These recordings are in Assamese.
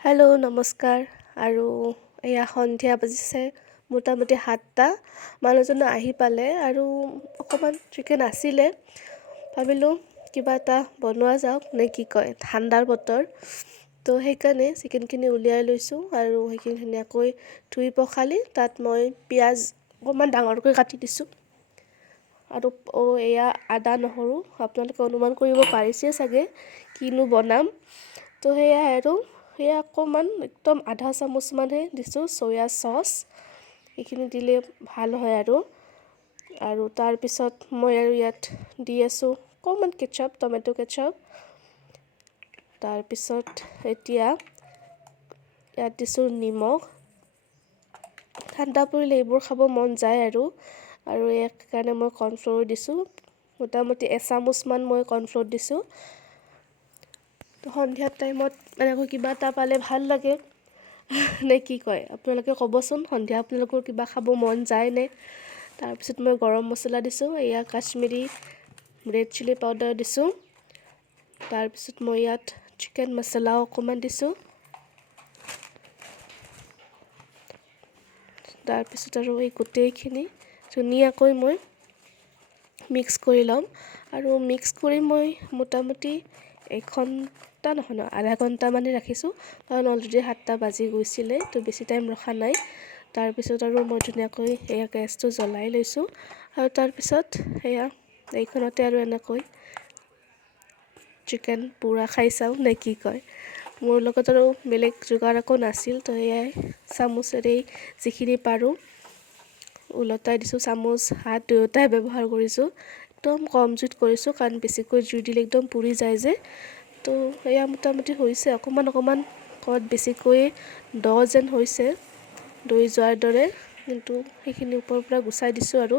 হেল্ল' নমস্কাৰ। আৰু এয়া সন্ধিয়া বাজিছে মোটামুটি 7টা। মানুহজনে আহি পালে আৰু অকণমান চিকেন আছিলে, ভাবিলোঁ কিবা এটা বনোৱা যাওক নে কি কয়, ঠাণ্ডাৰ বতৰ তো সেইকাৰণে চিকেনখিনি উলিয়াই লৈছোঁ আৰু সেইখিনি ধুনীয়াকৈ ধুই পখালি তাত মই পিঁয়াজ অকণমান ডাঙৰকৈ কাটি দিছোঁ আৰু এয়া আদা নহৰু আপোনালোকে অনুমান কৰিব পাৰিছে চাগে কিনো বনাম। তো সেয়াই আৰু সেয়া অকণমান একদম আধা চামুচমানহে দিছোঁ চয়া চচ, এইখিনি দিলে ভাল হয় আৰু তাৰপিছত মই আৰু ইয়াত দি আছোঁ অকণমান কেচাপ, টমেটো কেচাপ। তাৰপিছত এতিয়া ইয়াত দিছোঁ নিমখ। ঠাণ্ডা পৰিলে এইবোৰ খাব মন যায় আৰু ইয়াৰ কাৰণে মই কৰ্ণফ্ল'ৰ দিছোঁ, মোটামুটি এচামুচমান মই কৰ্ণফ্ল'ৰ দিছোঁ। সন্ধিয়া টাইমত এনেকৈ কিবা এটা পালে ভাল লাগে নে কি কয়, আপোনালোকে ক'বচোন সন্ধিয়া আপোনালোকৰ কিবা খাব মন যায়নে। তাৰপিছত মই গৰম মছলা দিছোঁ, এয়া কাশ্মীৰী ৰেড চিলি পাউডাৰ দিছোঁ। তাৰপিছত মই ইয়াত চিকেন মছলাও অকণমান দিছোঁ। তাৰপিছত আৰু এই গোটেইখিনি ধুনীয়াকৈ মই মিক্স কৰি ল'ম আৰু মিক্স কৰি মই মোটামুটি আধা ঘণ্টামানে ৰাখিছোঁ, কাৰণ অলৰেডি 7টা বাজি গৈছিলে, তো বেছি টাইম ৰখা নাই। তাৰপিছত আৰু মই ধুনীয়াকৈ এয়া গেছটো জ্বলাই লৈছোঁ আৰু তাৰপিছত সেয়া এইখনতে আৰু এনেকৈ চিকেন পুৰা খাই চাওঁ নে কি কয়। মোৰ লগত আৰু বেলেগ যোগাৰ একো নাছিল, তো এয়াই চামুচেৰেই যিখিনি পাৰোঁ ওলটাই দিছোঁ। চামুচ হাত দুয়োটাই ব্যৱহাৰ কৰিছোঁ, একদম কম জুইত কৰিছোঁ, কাৰণ বেছিকৈ জুই দিলে একদম পুৰি যায় যে। তো এয়া মোটামুটি হৈছে, অকণমান ক'ৰবাত বেছিকৈ যেন হৈছে, দৈ যোৱাৰ দৰে, কিন্তু সেইখিনি ওপৰৰ পৰা গুচাই দিছোঁ আৰু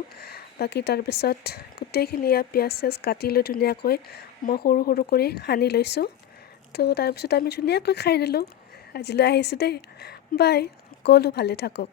বাকী তাৰপিছত গোটেইখিনি পিঁয়াজ চিয়াজ কাটি লৈ ধুনীয়াকৈ মই সৰু সৰু কৰি সানি লৈছোঁ। তো তাৰপিছত আমি ধুনীয়াকৈ খাই দিলোঁ। আজিলৈ আহিছোঁ দেই, বাই, সকলো ভালে থাকক।